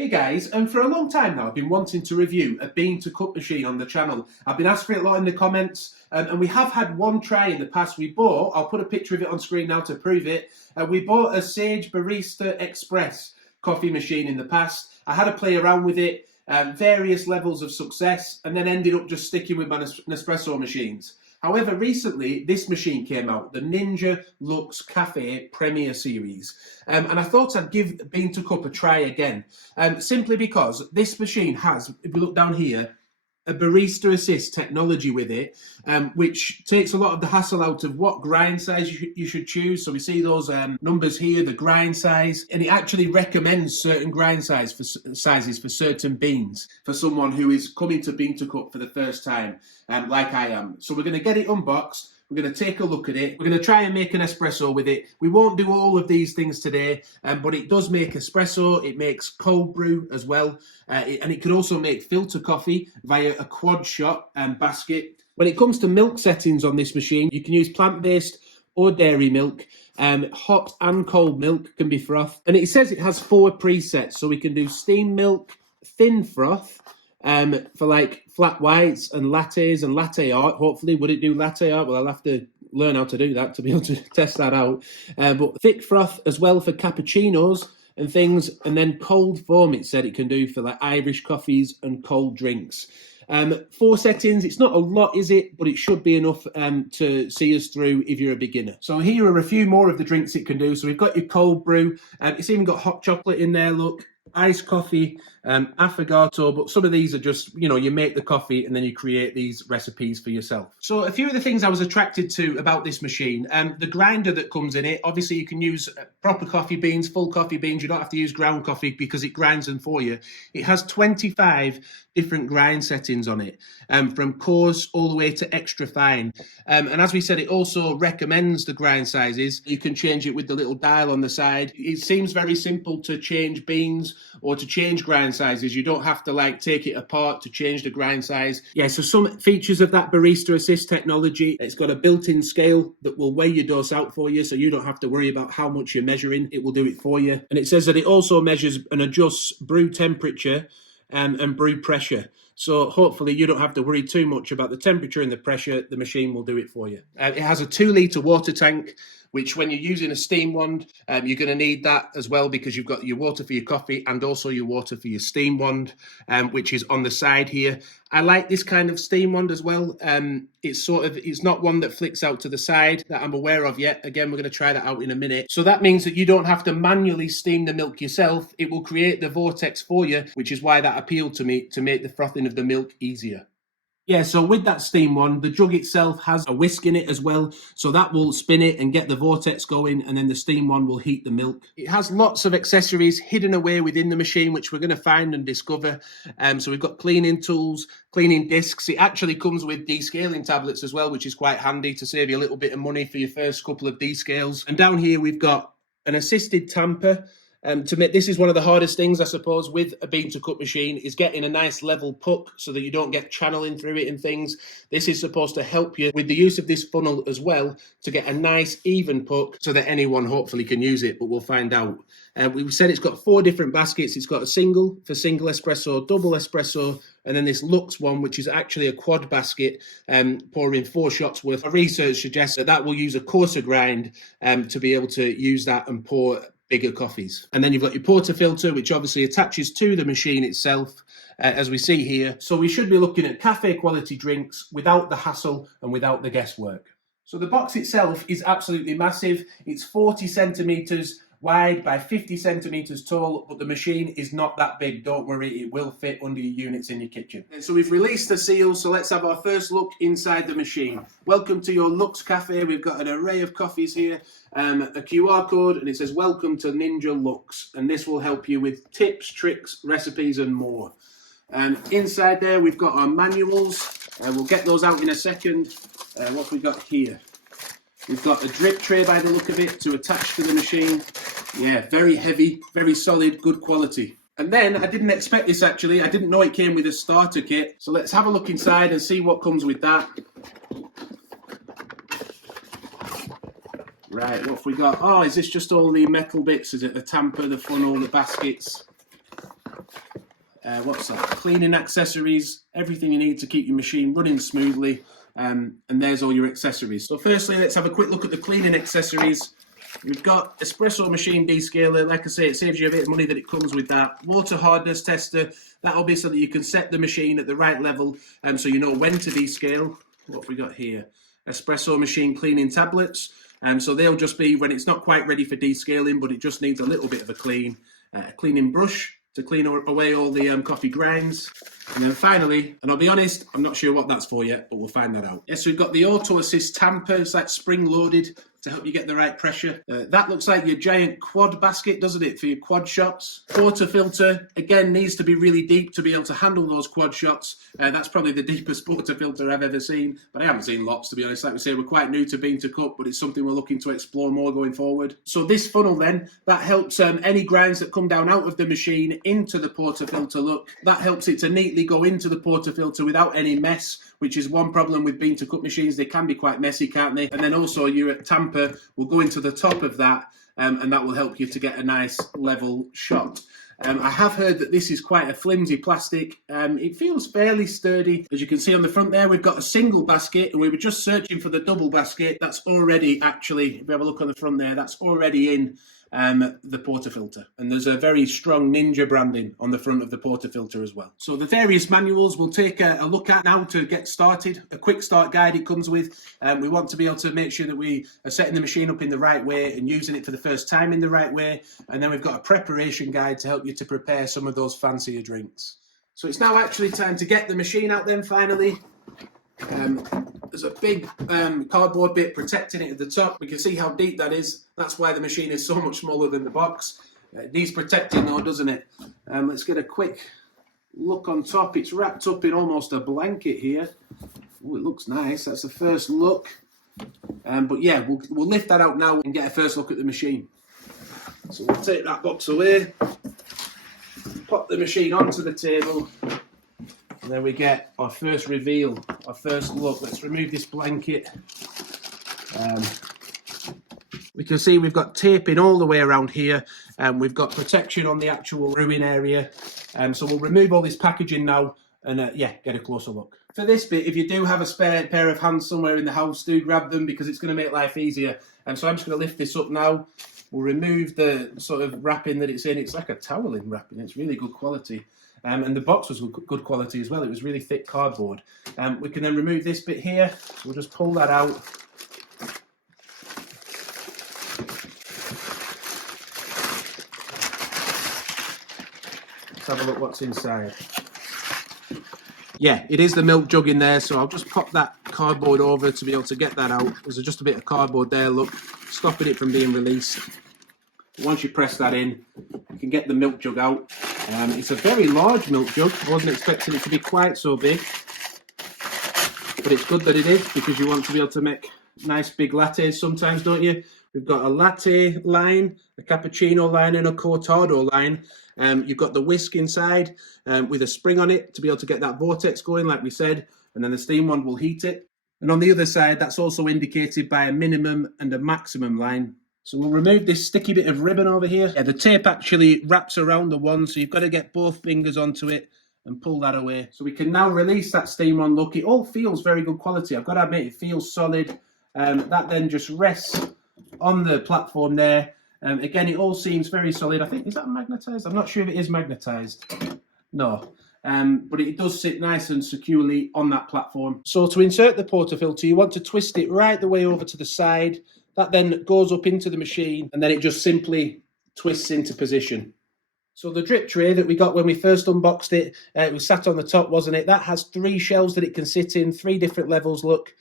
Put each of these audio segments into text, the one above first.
Hey guys, and for a long time now I've been wanting to review a bean to cup machine on the channel. I've been asked for it a lot in the comments, and we have had one try in the past. We bought, I'll put a picture of it on screen now to prove it, we bought a Sage Barista Express coffee machine in the past. I had to play around with it, various levels of success, and then ended up just sticking with my Nespresso machines. However, recently this machine came out, the Ninja Luxe Café Premier series, and I thought I'd give bean to cup a try again, simply because this machine has, if we look down here, a barista assist technology with it, which takes a lot of the hassle out of what grind size you should choose. So we see those numbers here, the grind size, and it actually recommends certain grind sizes for certain beans for someone who is coming to bean to cup for the first time, like I am. So we're going to get it unboxed. We're going to take a look at it. We're going to try and make an espresso with it. We won't do all of these things today, but it does make espresso. It makes cold brew as well. And it can also make filter coffee via a quad shot basket. When it comes to milk settings on this machine, you can use plant-based or dairy milk. Hot and cold milk can be frothed. And it says it has 4 presets. So we can do steam milk, thin froth, for like flat whites and lattes and latte art. Hopefully, would it do latte art? Well, I'll have to learn how to do that to be able to test that out. But thick froth as well for cappuccinos and things. And then cold foam, it said it can do for like Irish coffees and cold drinks. 4 settings, it's not a lot, is it? But it should be enough to see us through if you're a beginner. So here are a few more of the drinks it can do. So we've got your cold brew. It's even got hot chocolate in there, look. Iced coffee, affogato, but some of these are just, you make the coffee and then you create these recipes for yourself. So a few of the things I was attracted to about this machine, the grinder that comes in it, obviously you can use proper coffee beans, full coffee beans. You don't have to use ground coffee because it grinds them for you. It has 25 different grind settings on it, from coarse all the way to extra fine. And as we said, it also recommends the grind sizes. You can change it with the little dial on the side. It seems very simple to change beans or to change grind sizes. You don't have to take it apart to change the grind size. Yeah, so some features of that barista assist technology, it's got a built-in scale that will weigh your dose out for you, so you don't have to worry about how much you're measuring. It will do it for you. And it says that it also measures and adjusts brew temperature and brew pressure. So hopefully you don't have to worry too much about the temperature and the pressure. The machine will do it for you. It has a 2-litre water tank, which when you're using a steam wand, you're going to need that as well, because you've got your water for your coffee and also your water for your steam wand, which is on the side here. I like this kind of steam wand as well. It's not one that flicks out to the side that I'm aware of yet. Again, we're going to try that out in a minute. So that means that you don't have to manually steam the milk yourself. It will create the vortex for you, which is why that appealed to me, to make the frothing of the milk easier. Yeah, so with that steam one, the jug itself has a whisk in it as well, so that will spin it and get the vortex going, and then the steam one will heat the milk. It has lots of accessories hidden away within the machine, which we're going to find and discover. So we've got cleaning tools, cleaning discs. It actually comes with descaling tablets as well, which is quite handy to save you a little bit of money for your first couple of descales. And down here we've got an assisted tamper. This is one of the hardest things, I suppose, with a bean to cup machine, is getting a nice level puck so that you don't get channeling through it and things. This is supposed to help you with the use of this funnel as well to get a nice even puck so that anyone hopefully can use it, but we'll find out. We said it's got 4 different baskets. It's got a single for single espresso, double espresso, and then this Lux one, which is actually a quad basket, pouring 4 shots worth. Our research suggests that will use a coarser grind to be able to use that and pour bigger coffees. And then you've got your portafilter, which obviously attaches to the machine itself, as we see here. So we should be looking at cafe quality drinks without the hassle and without the guesswork. So the box itself is absolutely massive. It's 40 centimeters wide by 50 centimeters tall, but the machine is not that big. Don't worry, it will fit under your units in your kitchen. And so we've released the seal, so let's have our first look inside the machine. Welcome to your Luxe Cafe. We've got an array of coffees here, a QR code, and it says welcome to Ninja Luxe, and this will help you with tips, tricks, recipes and more. Inside there we've got our manuals, and we'll get those out in a second. What have we got here? We've got a drip tray by the look of it to attach to the machine. Yeah, very heavy, very solid, good quality. And then, I didn't expect this actually, I didn't know it came with a starter kit. So let's have a look inside and see what comes with that. Right, what have we got? Oh, is this just all the metal bits? Is it the tamper, the funnel, the baskets? what's that? Cleaning accessories, everything you need to keep your machine running smoothly. And there's all your accessories. So firstly, let's have a quick look at the cleaning accessories. We've got Espresso machine descaler. Like I say, it saves you a bit of money that it comes with that. Water hardness tester. That'll be so that you can set the machine at the right level, so you know when to descale. What have we got here? Espresso machine cleaning tablets. So they'll just be when it's not quite ready for descaling, but it just needs a little bit of a clean. A cleaning brush to clean away all the coffee grinds. And then finally, and I'll be honest, I'm not sure what that's for yet, but we'll find that out. Yes, so we've got the auto assist tamper. It's like spring loaded to help you get the right pressure. That looks like your giant quad basket, doesn't it, for your quad shots? Portafilter, again, needs to be really deep to be able to handle those quad shots. That's probably the deepest portafilter I've ever seen, but I haven't seen lots, to be honest. Like we say, we're quite new to bean to cup, but it's something we're looking to explore more going forward. So this funnel then, that helps any grinds that come down out of the machine into the portafilter look. That helps it to neatly go into the portafilter without any mess, which is one problem with bean to cup machines. They can be quite messy, can't they? And then also your tamper will go into the top of that, and that will help you to get a nice level shot. I have heard that this is quite a flimsy plastic. It feels fairly sturdy. As you can see on the front there, we've got a single basket, and we were just searching for the double basket. That's already actually, if we have a look on the front there, that's already in the portafilter. And there's a very strong Ninja branding on the front of the portafilter as well. So the various manuals we'll take a look at now to get started. A quick start guide it comes with. We want to be able to make sure that we are setting the machine up in the right way and using it for the first time in the right way. And then we've got a preparation guide to help you to prepare some of those fancier drinks. So it's now actually time to get the machine out then finally. There's a big cardboard bit protecting it at the top. We can see how deep that is. That's why the machine is so much smaller than the box. It needs protecting though, doesn't it? Let's get a quick look on top. It's wrapped up in almost a blanket here. Ooh, it looks nice. That's the first look. But yeah, we'll lift that out now and get a first look at the machine. So we'll take that box away, pop the machine onto the table. And then we get our first reveal, our first look. Let's remove this blanket. We can see we've got taping all the way around here. We've got protection on the actual brewing area. So we'll remove all this packaging now and yeah, get a closer look. For this bit, if you do have a spare pair of hands somewhere in the house, do grab them because it's going to make life easier. So I'm just going to lift this up now. We'll remove the sort of wrapping that it's in. It's like a toweling wrapping. It's really good quality. And the box was good quality as well. It was really thick cardboard. We can then remove this bit here. So we'll just pull that out. Let's have a look what's inside. Yeah, it is the milk jug in there, so I'll just pop that cardboard over to be able to get that out. There's just a bit of cardboard there, look, stopping it from being released. Once you press that in, you can get the milk jug out. It's a very large milk jug. I wasn't expecting it to be quite so big. But it's good that it is, because you want to be able to make nice big lattes sometimes, don't you? We've got a latte line, a cappuccino line, and a cortado line. You've got the whisk inside with a spring on it to be able to get that vortex going, like we said. And then the steam one will heat it. And on the other side, that's also indicated by a minimum and a maximum line. So we'll remove this sticky bit of ribbon over here. Yeah, the tape actually wraps around the one, so you've got to get both fingers onto it and pull that away. So we can now release that steam on. Look, it all feels very good quality. I've got to admit, it feels solid. That then just rests on the platform there. Again, it all seems very solid. I think, is that magnetized? I'm not sure if it is magnetized. No. But it does sit nice and securely on that platform. So to insert the portafilter, you want to twist it right the way over to the side. That then goes up into the machine, and then it just simply twists into position. So the drip tray that we got when we first unboxed it, it was sat on the top, wasn't it? That has 3 shelves that it can sit in, 3 different levels, look.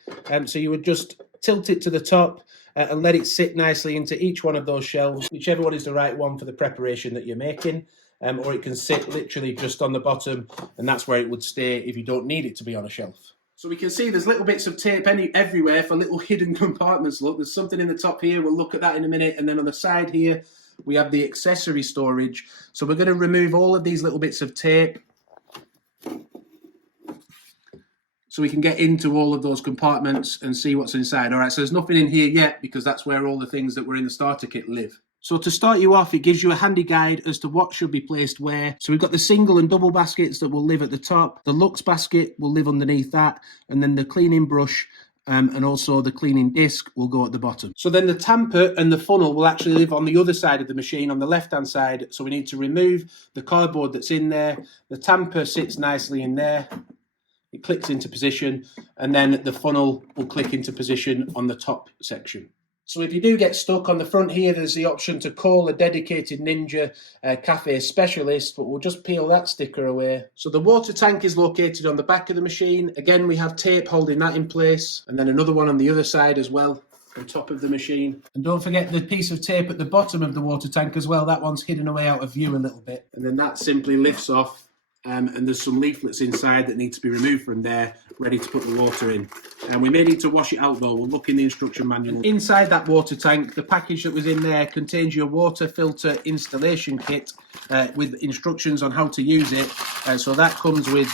So you would just tilt it to the top and let it sit nicely into each one of those shelves, whichever one is the right one for the preparation that you're making. Or it can sit literally just on the bottom, and that's where it would stay if you don't need it to be on a shelf. So we can see there's little bits of tape everywhere for little hidden compartments. Look, there's something in the top here. We'll look at that in a minute. And then on the side here, we have the accessory storage. So we're going to remove all of these little bits of tape so we can get into all of those compartments and see what's inside. All right, so there's nothing in here yet because that's where all the things that were in the starter kit live. So to start you off, it gives you a handy guide as to what should be placed where. So we've got the single and double baskets that will live at the top. The Luxe basket will live underneath that. And then the cleaning brush and also the cleaning disc will go at the bottom. So then the tamper and the funnel will actually live on the other side of the machine, on the left-hand side. So we need to remove the cardboard that's in there. The tamper sits nicely in there. It clicks into position, and then the funnel will click into position on the top section. So if you do get stuck on the front here, there's the option to call a dedicated Ninja Cafe specialist, but we'll just peel that sticker away. So the water tank is located on the back of the machine. Again, we have tape holding that in place, and then another one on the other side as well, on top of the machine. And don't forget the piece of tape at the bottom of the water tank as well. That one's hidden away out of view a little bit. And then that simply lifts off. And there's some leaflets inside that need to be removed from there, ready to put the water in. And we may need to wash it out though. We'll look in the instruction manual. And inside that water tank, the package that was in there contains your water filter installation kit with instructions on how to use it. So that comes with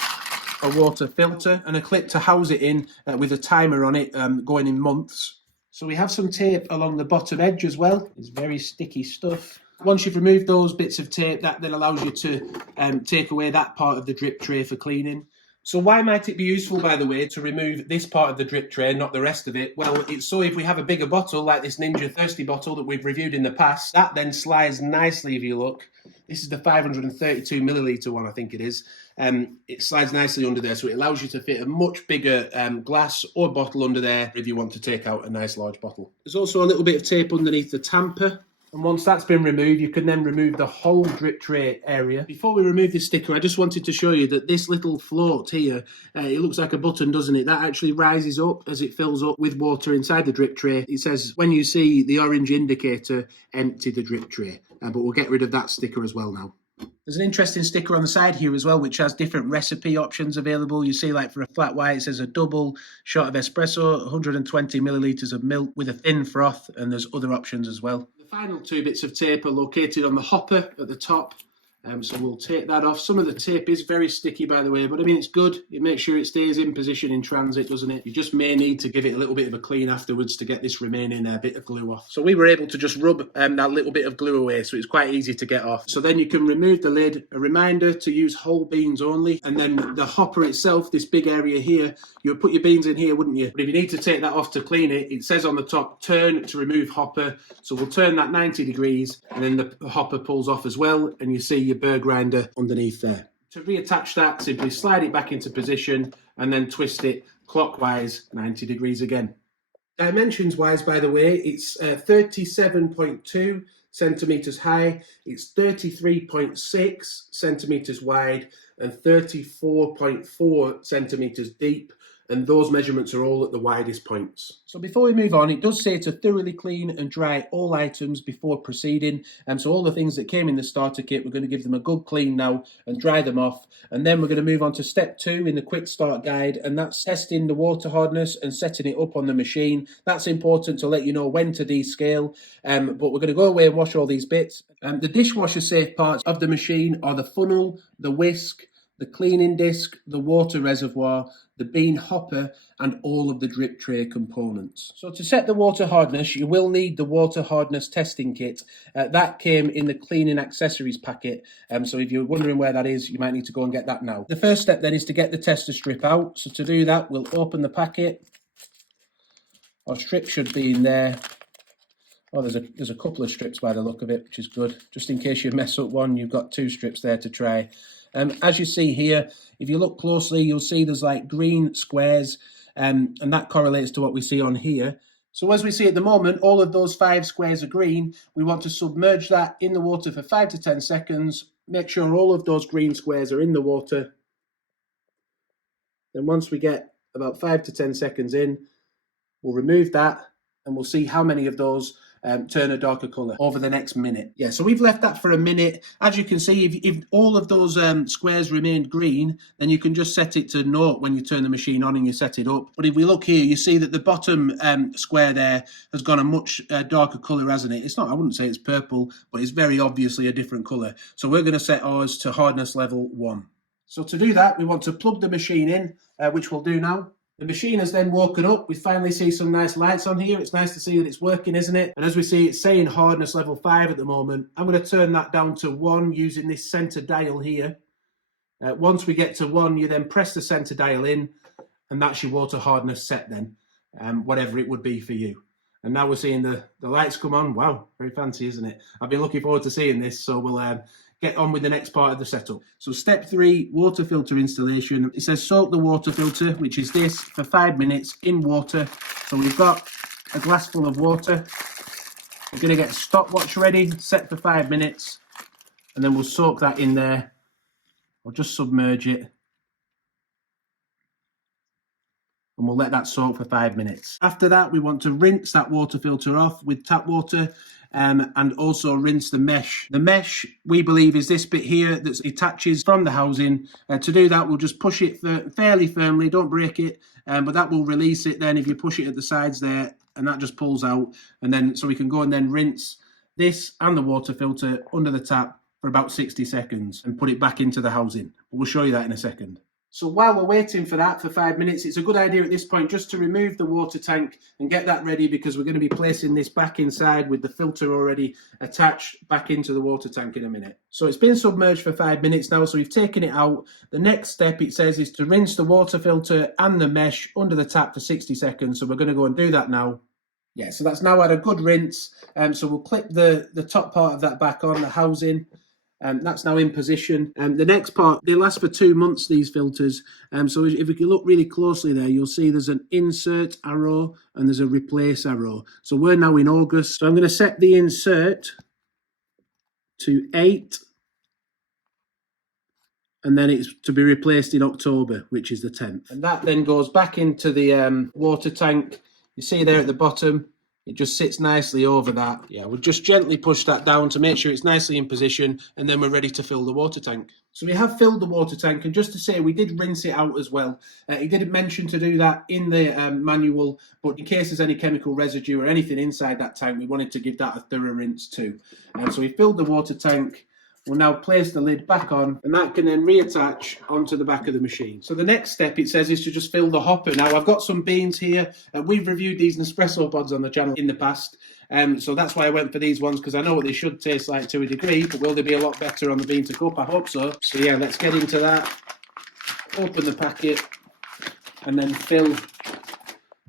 a water filter and a clip to house it in with a timer on it going in months. So we have some tape along the bottom edge as well. It's very sticky stuff. Once you've removed those bits of tape, that then allows you to take away that part of the drip tray for cleaning. So why might it be useful, by the way, to remove this part of the drip tray, not the rest of it? Well, it's so if we have a bigger bottle, like this Ninja Thirsty bottle that we've reviewed in the past, that then slides nicely if you look. This is the 532 milliliter one, I think it is. It slides nicely under there, so it allows you to fit a much bigger glass or bottle under there if you want to take out a nice large bottle. There's also a little bit of tape underneath the tamper. And once that's been removed, you can then remove the whole drip tray area. Before we remove this sticker, I just wanted to show you that this little float here, it looks like a button, doesn't it? That actually rises up as it fills up with water inside the drip tray. It says, when you see the orange indicator, empty the drip tray. But we'll get rid of that sticker as well now. There's an interesting sticker on the side here as well, which has different recipe options available. You see, like for a flat white, it says a double shot of espresso, 120 millilitres of milk with a thin froth, and there's other options as well. The final two bits of tape are located on the hopper at the top. So we'll take that off. Some of the tape is very sticky, by the way, but I mean, it's good. It makes sure it stays in position in transit, doesn't it? You just may need to give it a little bit of a clean afterwards to get this remaining bit of glue off. So we were able to just rub that little bit of glue away, so it's quite easy to get off. So then you can remove the lid. A reminder to use whole beans only. And then the hopper itself, this big area here, you would put your beans in here, wouldn't you? But if you need to take that off to clean it, it says on the top, turn to remove hopper. So we'll turn that 90 degrees, and then the hopper pulls off as well, and you see your burr grinder underneath there. To reattach that, simply slide it back into position and then twist it clockwise 90 degrees again. Dimensions wise, by the way, it's 37.2 centimeters high, it's 33.6 centimeters wide and 34.4 centimeters deep. And those measurements are all at the widest points. So before we move on, it does say to thoroughly clean and dry all items before proceeding. So all the things that came in the starter kit, we're going to give them a good clean now and dry them off. And then we're going to move on to step 2 in the quick start guide, and that's testing the water hardness and setting it up on the machine. That's important to let you know when to descale. But we're going to go away and wash all these bits. The dishwasher safe parts of the machine are the funnel, the whisk, the cleaning disc, the water reservoir, the bean hopper, and all of the drip tray components. So to set the water hardness, you will need the water hardness testing kit. That came in the cleaning accessories packet. So if you're wondering where that is, you might need to go and get that now. The first step then is to get the tester strip out. So to do that, we'll open the packet. Our strip should be in there. Oh, there's a couple of strips by the look of it, which is good. Just in case you mess up one, you've got 2 strips there to try. As you see here, if you look closely, you'll see there's like green squares, and that correlates to what we see on here. So as we see at the moment, all of those 5 squares are green. We want to submerge that in the water for 5 to 10 seconds. Make sure all of those green squares are in the water. Then once we get about 5 to 10 seconds in, we'll remove that and we'll see how many of those turn a darker colour over the next minute. Yeah, so we've left that for a minute. As you can see, if all of those squares remained green, then you can just set it to 0 when you turn the machine on and you set it up. But if we look here, you see that the bottom square there has gone a much darker colour, hasn't it? It's not, I wouldn't say it's purple, but it's very obviously a different colour. So we're going to set ours to hardness level 1. So to do that, we want to plug the machine in, which we'll do now. The machine has then woken up. We finally see some nice lights on here. It's nice to see that it's working, isn't it? And as we see, it's saying hardness level 5 at the moment. I'm going to turn that down to 1 using this center dial here. Once we get to 1, you then press the center dial in, and that's your water hardness set then, whatever it would be for you. And now we're seeing the lights come on. Wow, very fancy, isn't it? I've been looking forward to seeing this, so we'll get on with the next part of the setup. So step 3, water filter installation. It says soak the water filter, which is this, for 5 minutes in water. So we've got a glass full of water. We're going to get a stopwatch ready, set for 5 minutes, and then we'll soak that in there. I'll just submerge it. And we'll let that soak for 5 minutes. After that, we want to rinse that water filter off with tap water and also rinse the mesh. The mesh, we believe, is this bit here that attaches from the housing. To do that, we'll just push it fairly firmly, don't break it, but that will release it then if you push it at the sides there, and that just pulls out. And then, so we can go and then rinse this and the water filter under the tap for about 60 seconds and put it back into the housing. We'll show you that in a second. So while we're waiting for that for 5 minutes, it's a good idea at this point just to remove the water tank and get that ready, because we're going to be placing this back inside with the filter already attached back into the water tank in a minute. So it's been submerged for 5 minutes now, so we've taken it out. The next step, it says, is to rinse the water filter and the mesh under the tap for 60 seconds. So we're going to go and do that now. Yeah, so that's now had a good rinse. So we'll clip the top part of that back on, the housing. That's now in position. The next part, they last for 2 months, these filters. So if you look really closely there, you'll see there's an insert arrow and there's a replace arrow. So we're now in August. So I'm going to set the insert to 8. And then it's to be replaced in October, which is the 10th. And that then goes back into the water tank. You see there at the bottom, it just sits nicely over that. Yeah, we'll just gently push that down to make sure it's nicely in position, and then we're ready to fill the water tank. So we have filled the water tank, and just to say, we did rinse it out as well. He didn't mention to do that in the manual, but in case there's any chemical residue or anything inside that tank, we wanted to give that a thorough rinse too. So we filled the water tank. We'll now place the lid back on, and that can then reattach onto the back of the machine. So the next step, it says, is to just fill the hopper. Now, I've got some beans here. We've reviewed these Espresso pods on the channel in the past, so that's why I went for these ones, because I know what they should taste like to a degree, but will they be a lot better on the bean to cup? I hope so. So yeah, let's get into that. Open the packet, and then fill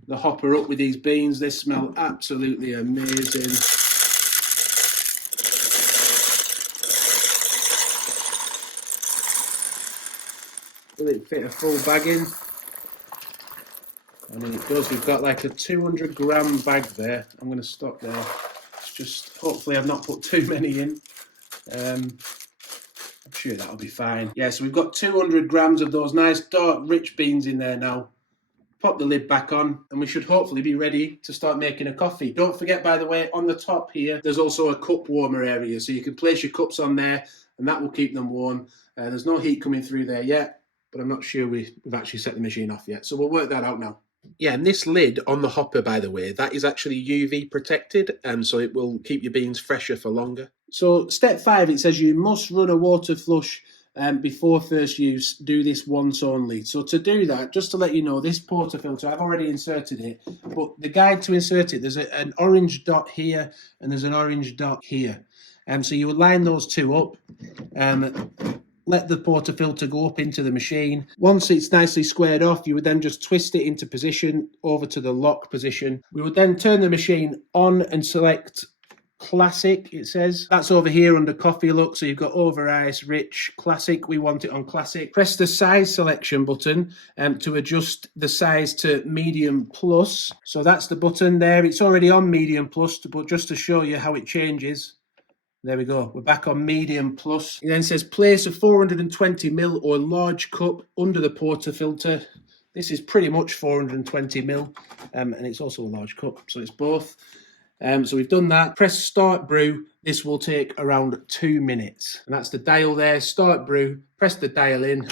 the hopper up with these beans. They smell absolutely amazing. Will it fit a full bag in? I mean, it does. We've got like a 200-gram bag there. I'm going to stop there. It's just, hopefully I've not put too many in. I'm sure that'll be fine. Yeah, so we've got 200 grams of those nice dark rich beans in there now. Pop the lid back on, and we should hopefully be ready to start making a coffee. Don't forget, by the way, on the top here, there's also a cup warmer area, so you can place your cups on there, and that will keep them warm. There's no heat coming through there yet, but I'm not sure we've actually set the machine off yet, so we'll work that out now. Yeah, and this lid on the hopper, by the way, that is actually UV protected, so it will keep your beans fresher for longer. So step 5, it says you must run a water flush before first use. Do this once only. So to do that, just to let you know, this portafilter, I've already inserted it, but the guide to insert it, there's an orange dot here and there's an orange dot here. So you would line those two up. Let the portafilter go up into the machine. Once it's nicely squared off, you would then just twist it into position over to the lock position. We would then turn the machine on and select Classic, it says. That's over here under coffee look. So you've got over ice, rich, classic. We want it on classic. Press the size selection button to adjust the size to medium plus. So that's the button there. It's already on medium plus, but just to show you how it changes. There we go. We're back on medium plus. It then says place a 420ml or large cup under the portafilter. This is pretty much 420ml, and it's also a large cup, so it's both. So we've done that. Press start brew. This will take around 2 minutes, and that's the dial there. Start brew. Press the dial in.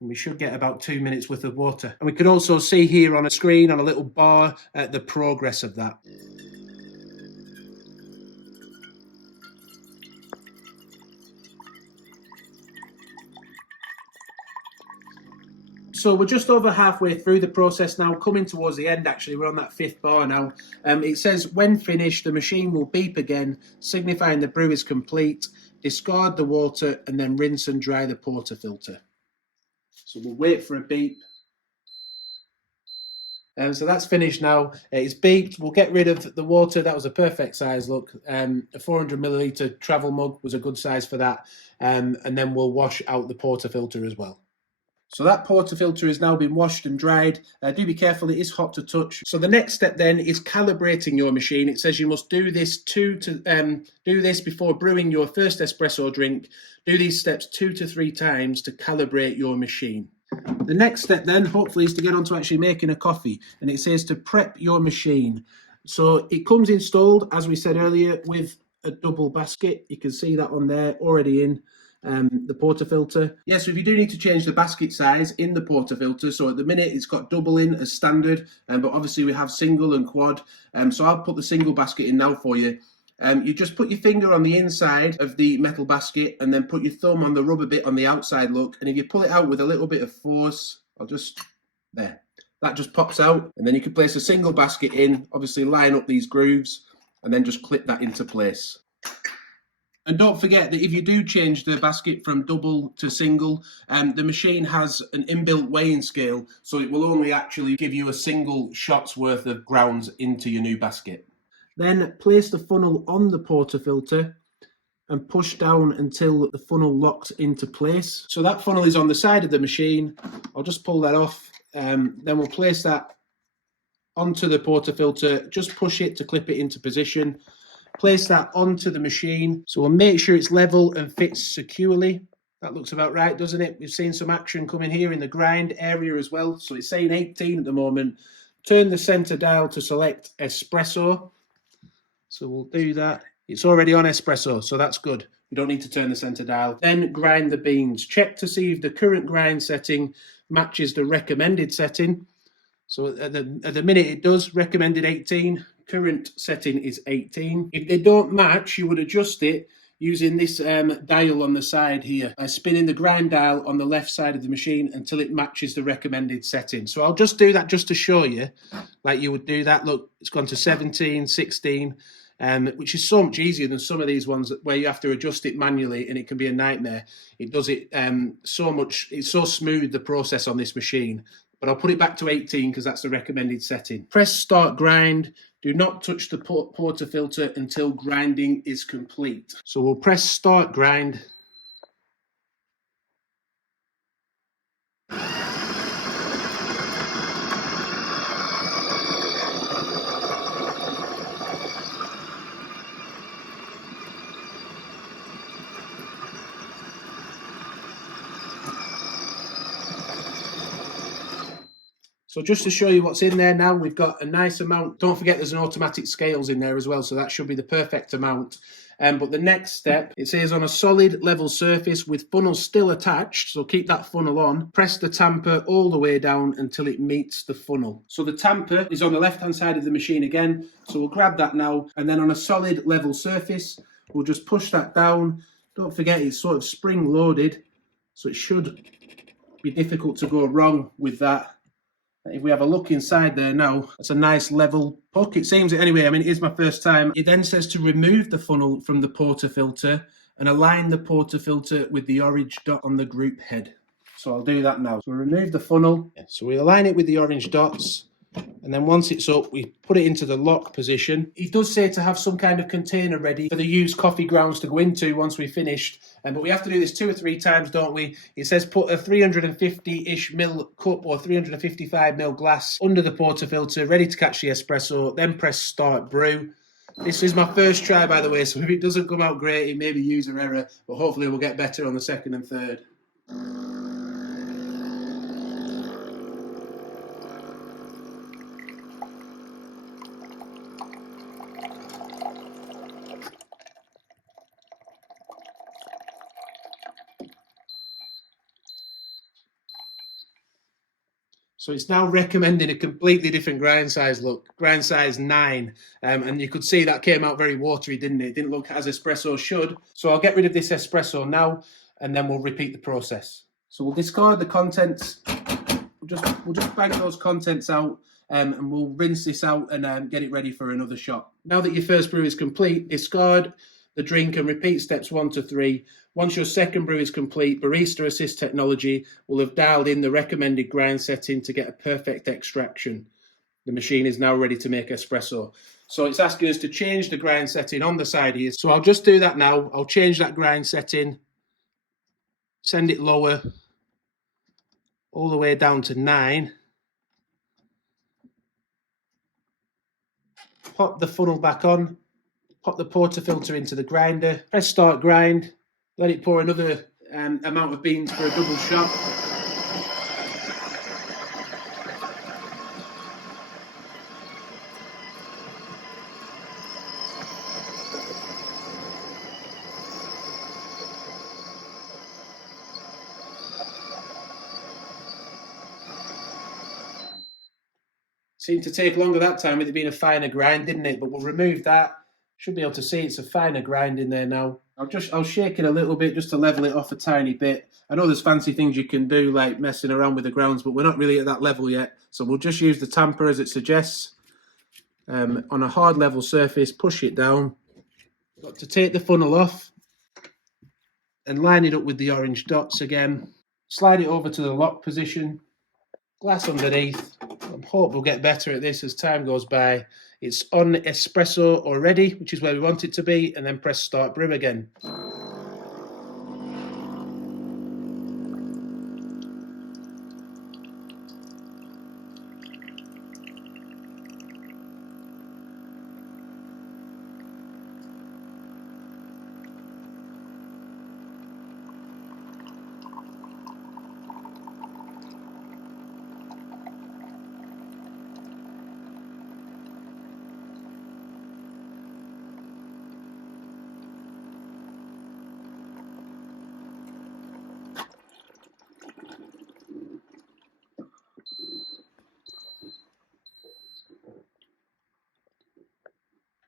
And we should get about 2 minutes worth of water. And we can also see here on a screen, on a little bar, the progress of that. So we're just over halfway through the process now, coming towards the end actually. We're on that 5th bar now. It says when finished, the machine will beep again, signifying the brew is complete. Discard the water and then rinse and dry the portafilter. So we'll wait for a beep. So that's finished now. It's beeped. We'll get rid of the water. That was a perfect size, look. A 400 milliliter travel mug was a good size for that. And then we'll wash out the portafilter as well. So that portafilter has now been washed and dried. Do be careful, it is hot to touch. So the next step then is calibrating your machine. It says you must do this before brewing your first espresso drink. Do these steps 2 to 3 times to calibrate your machine. The next step then, hopefully, is to get on to actually making a coffee. And it says to prep your machine. So it comes installed, as we said earlier, with a double basket. You can see that on there, already in the portafilter. Yeah, so if you do need to change the basket size in the portafilter, so at the minute it's got double in as standard, but obviously we have single and quad. So I'll put the single basket in now for you. You just put your finger on the inside of the metal basket and then put your thumb on the rubber bit on the outside, look. And if you pull it out with a little bit of force, there. That just pops out. And then you can place a single basket in, obviously line up these grooves, and then just clip that into place. And don't forget that if you do change the basket from double to single, the machine has an inbuilt weighing scale, so it will only actually give you a single shot's worth of grounds into your new basket. Then place the funnel on the portafilter and push down until the funnel locks into place. So that funnel is on the side of the machine. I'll just pull that off. Then we'll place that onto the portafilter. Just push it to clip it into position. Place that onto the machine. So we'll make sure it's level and fits securely. That looks about right, doesn't it? We've seen some action coming here in the grind area as well. So it's saying 18 at the moment. Turn the center dial to select espresso. So we'll do that. It's already on espresso, so that's good. We don't need to turn the center dial. Then grind the beans. Check to see if the current grind setting matches the recommended setting. So at the minute it does, recommended 18. Current setting is 18. If they don't match, you would adjust it using this dial on the side here, spinning the grind dial on the left side of the machine until it matches the recommended setting. So I'll just do that just to show you, like you would do that. Look, it's gone to 17, 16, which is so much easier than some of these ones where you have to adjust it manually and it can be a nightmare. It does it so much, it's so smooth, the process on this machine. But I'll put it back to 18 because that's the recommended setting. Press start grind. Do not touch the portafilter until grinding is complete. So we'll press start grind. So just to show you what's in there now, we've got a nice amount. Don't forget there's an automatic scales in there as well, so that should be the perfect amount. But the next step, it says on a solid level surface with funnel still attached, so keep that funnel on. Press the tamper all the way down until it meets the funnel. So the tamper is on the left-hand side of the machine again, so we'll grab that now, and then on a solid level surface, we'll just push that down. Don't forget it's sort of spring-loaded, so it should be difficult to go wrong with that. If we have a look inside there now, it's a nice level puck. It seems it anyway. I mean, it is my first time. It then says to remove the funnel from the portafilter and align the portafilter with the orange dot on the group head. So I'll do that now. So remove the funnel. So we align it with the orange dots. And then once it's up, we put it into the lock position. It does say to have some kind of container ready for the used coffee grounds to go into once we've finished. But we have to do this 2 or 3 times, don't we? It says put a 350-ish ml cup or 355 ml glass under the portafilter, ready to catch the espresso, then press start brew. This is my first try, by the way, so if it doesn't come out great, it may be user error, but hopefully we'll get better on the second and third. So it's now recommending a completely different grind size, look, grind size 9. And you could see that came out very watery, didn't it? It didn't look as espresso should. So I'll get rid of this espresso now, and then we'll repeat the process. So we'll discard the contents we'll just bank those contents out, and we'll rinse this out and get it ready for another shot. Now that your first brew is complete, discard the drink and repeat steps 1 to 3. Once your second brew is complete, Barista Assist technology will have dialed in the recommended grind setting to get a perfect extraction. The machine is now ready to make espresso. So it's asking us to change the grind setting on the side here. So I'll just do that now. I'll change that grind setting, send it lower, all the way down to 9. Pop the funnel back on, pop the portafilter into the grinder, press start grind, let it pour another amount of beans for a double shot. Seemed to take longer that time with it being a finer grind, didn't it? But we'll remove that. Should be able to see it's a finer grind in there now. I'll shake it a little bit just to level it off a tiny bit. I know there's fancy things you can do like messing around with the grounds, but we're not really at that level yet. So we'll just use the tamper as it suggests. On a hard level surface, push it down. Got to take the funnel off and line it up with the orange dots again. Slide it over to the lock position. Glass underneath. I hope we'll get better at this as time goes by. It's on espresso already, which is where we want it to be, and then press start brew again.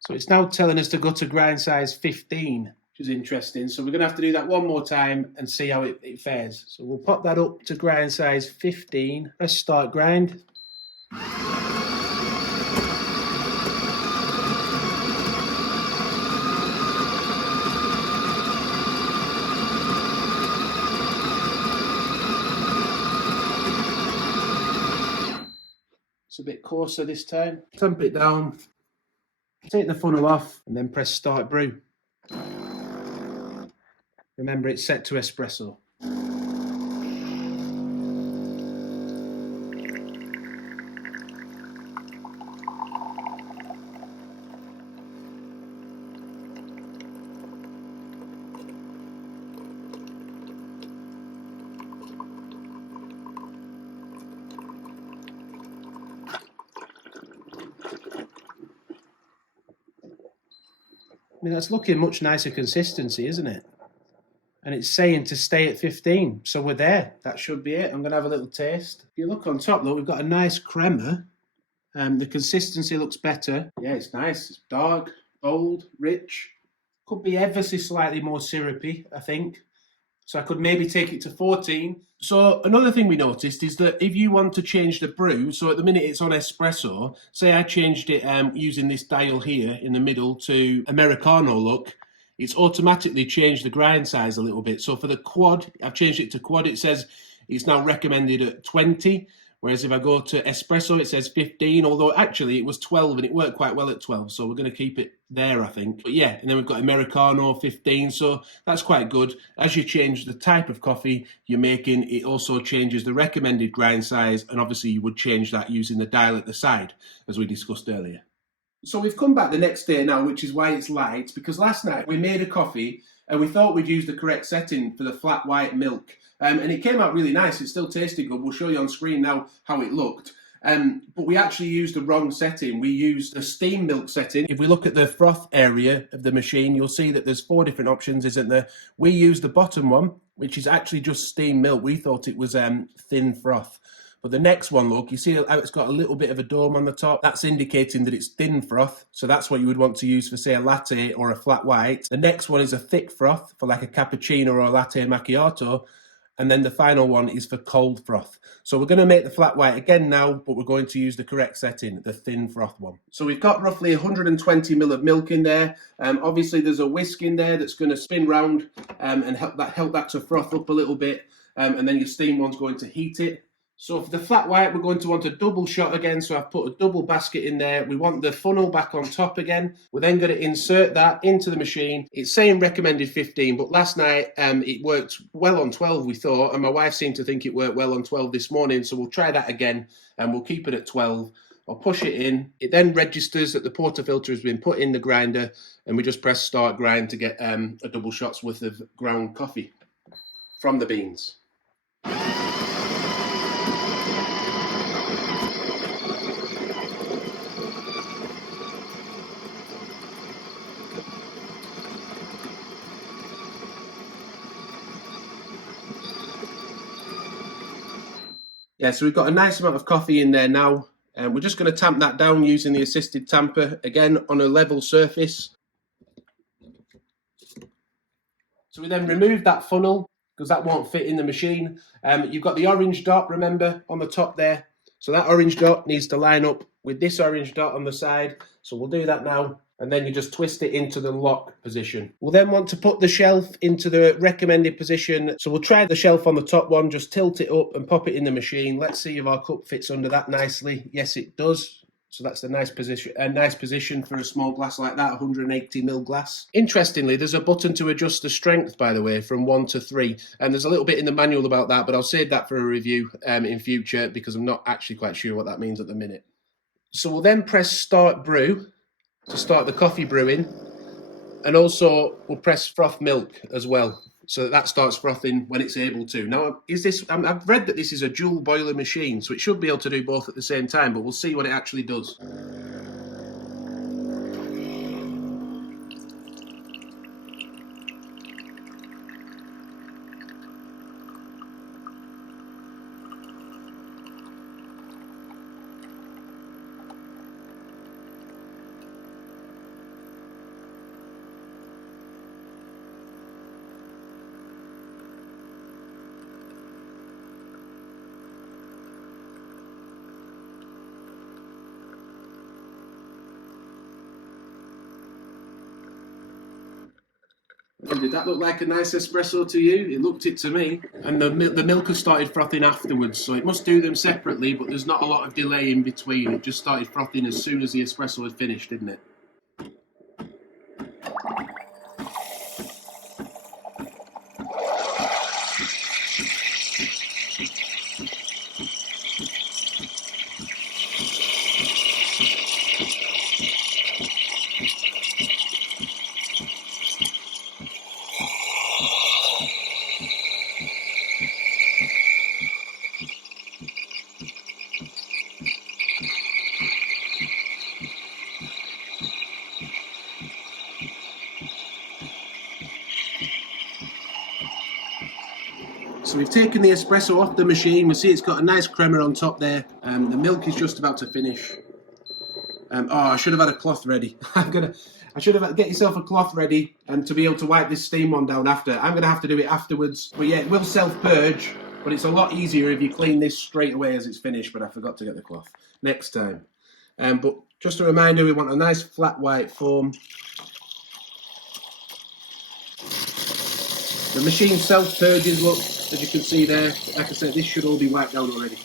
So it's now telling us to go to grind size 15, which is interesting. So we're going to have to do that one more time and see how it fares. So we'll pop that up to grind size 15. Press start grind. It's a bit coarser this time. Tamp it down. Take the funnel off and then press start brew. Remember, it's set to espresso. I mean, that's looking much nicer consistency, isn't it? And it's saying to stay at 15. So we're there. That should be it. I'm going to have a little taste. If you look on top, though, we've got a nice crema. The consistency looks better. Yeah, it's nice. It's dark, bold, rich. Could be ever so slightly more syrupy, I think. So I could maybe take it to 14. So another thing we noticed is that if you want to change the brew, so at the minute it's on espresso, say I changed it using this dial here in the middle to Americano look, it's automatically changed the grind size a little bit. So for the quad, I've changed it to quad. It says it's now recommended at 20. Whereas if I go to espresso, it says 15, although actually it was 12 and it worked quite well at 12. So we're going to keep it there, I think. But yeah, and then we've got Americano 15. So that's quite good. As you change the type of coffee you're making, it also changes the recommended grind size. And obviously you would change that using the dial at the side, as we discussed earlier. So we've come back the next day now, which is why it's light, because last night we made a coffee and we thought we'd use the correct setting for the flat white milk. And it came out really nice. It still tasted good. We'll show you on screen now how it looked. But we actually used the wrong setting. We used a steam milk setting. If we look at the froth area of the machine, you'll see that there's 4 different options, isn't there? We used the bottom one, which is actually just steam milk. We thought it was thin froth. But the next one, look, you see how it's got a little bit of a dome on the top? That's indicating that it's thin froth. So that's what you would want to use for, say, a latte or a flat white. The next one is a thick froth for like a cappuccino or a latte macchiato. And then the final one is for cold froth. So we're going to make the flat white again now, but we're going to use the correct setting, the thin froth one. So we've got roughly 120 ml of milk in there. Obviously there's a whisk in there that's going to spin round and help that to froth up a little bit. And then your steam one's going to heat it. So for the flat white, we're going to want a double shot again. So I've put a double basket in there. We want the funnel back on top again. We're then going to insert that into the machine. It's saying recommended 15, but last night it worked well on 12, we thought, and my wife seemed to think it worked well on 12 this morning. So we'll try that again, and we'll keep it at 12. I'll push it in. It then registers that the portafilter has been put in the grinder, and we just press start grind to get a double shot's worth of ground coffee from the beans. Yeah, so we've got a nice amount of coffee in there now. And we're just going to tamp that down using the assisted tamper, again on a level surface. So we then remove that funnel because that won't fit in the machine. You've got the orange dot, remember, on the top there. So that orange dot needs to line up with this orange dot on the side. So we'll do that now. And then you just twist it into the lock position. We'll then want to put the shelf into the recommended position. So we'll try the shelf on the top one, just tilt it up and pop it in the machine. Let's see if our cup fits under that nicely. Yes, it does. So that's a nice position for a small glass like that, 180 ml glass. Interestingly, there's a button to adjust the strength, by the way, from 1 to 3. And there's a little bit in the manual about that, but I'll save that for a review in future because I'm not actually quite sure what that means at the minute. So we'll then press start brew to start the coffee brewing, and also we'll press froth milk as well, so that starts frothing when it's able to. Now, I've read that this is a dual boiler machine, so it should be able to do both at the same time, but we'll see what it actually does. Did that look like a nice espresso to you? It looked it to me. And the milk has started frothing afterwards, so it must do them separately, but there's not a lot of delay in between. It just started frothing as soon as the espresso was finished, didn't it? So we've taken the espresso off the machine. We see it's got a nice crema on top there. The milk is just about to finish. I should have had a cloth ready. I should have get yourself a cloth ready to be able to wipe this steam one down after. I'm gonna have to do it afterwards. But yeah, it will self-purge, but it's a lot easier if you clean this straight away as it's finished. But I forgot to get the cloth next time. But just a reminder, we want a nice flat white foam. The machine self-purges, look, as you can see there. Like I said, this should all be wiped down already.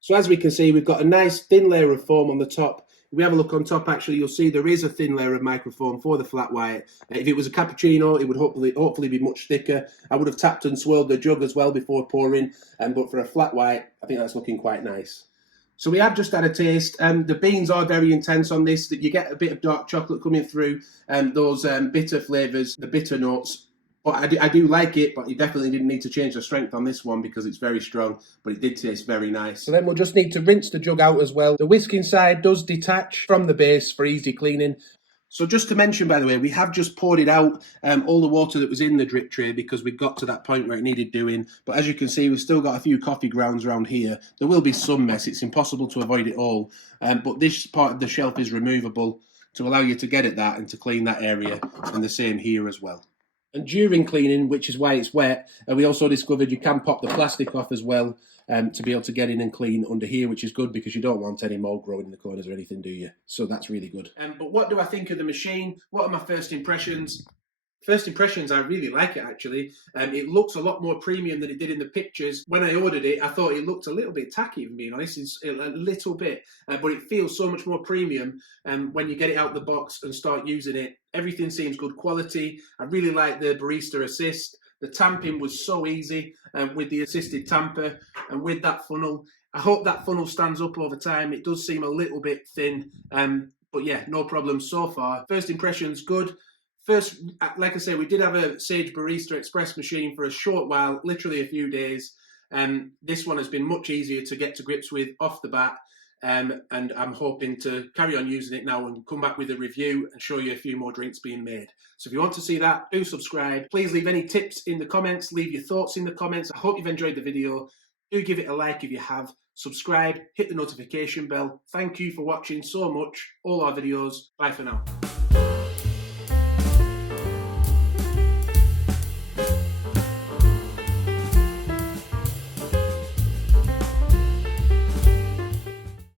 So as we can see, we've got a nice thin layer of foam on the top. If we have a look on top, actually, you'll see there is a thin layer of microfoam for the flat white. If it was a cappuccino, it would hopefully be much thicker. I would have tapped and swirled the jug as well before pouring, but for a flat white, I think that's looking quite nice. So we have just had a taste. The beans are very intense on this. That you get a bit of dark chocolate coming through, and those bitter flavours, the bitter notes. But I do like it, but you definitely didn't need to change the strength on this one because it's very strong, but it did taste very nice. So then we'll just need to rinse the jug out as well. The whisk inside does detach from the base for easy cleaning. So just to mention, by the way, we have just poured it out, all the water that was in the drip tray because we got to that point where it needed doing. But as you can see, we've still got a few coffee grounds around here. There will be some mess. It's impossible to avoid it all. But this part of the shelf is removable to allow you to get at that and to clean that area, and the same here as well. And during cleaning, which is why it's wet, we also discovered you can pop the plastic off as well to be able to get in and clean under here, which is good because you don't want any mold growing in the corners or anything, do you? So that's really good. But what do I think of the machine? What are my first impressions? First impressions, I really like it actually. It looks a lot more premium than it did in the pictures. When I ordered it, I thought it looked a little bit tacky, if I'm being honest. It's a little bit, but it feels so much more premium when you get it out of the box and start using it. Everything seems good quality. I really like the barista assist. The tamping was so easy with the assisted tamper and with that funnel. I hope that funnel stands up over time. It does seem a little bit thin, but yeah, no problem so far. First impressions, good. First, like I say, we did have a Sage Barista Express machine for a short while, literally a few days. This one has been much easier to get to grips with off the bat. And I'm hoping to carry on using it now and come back with a review and show you a few more drinks being made. So if you want to see that, do subscribe. Please leave any tips in the comments. Leave your thoughts in the comments. I hope you've enjoyed the video. Do give it a like if you have. Subscribe, hit the notification bell. Thank you for watching so much. All our videos. Bye for now.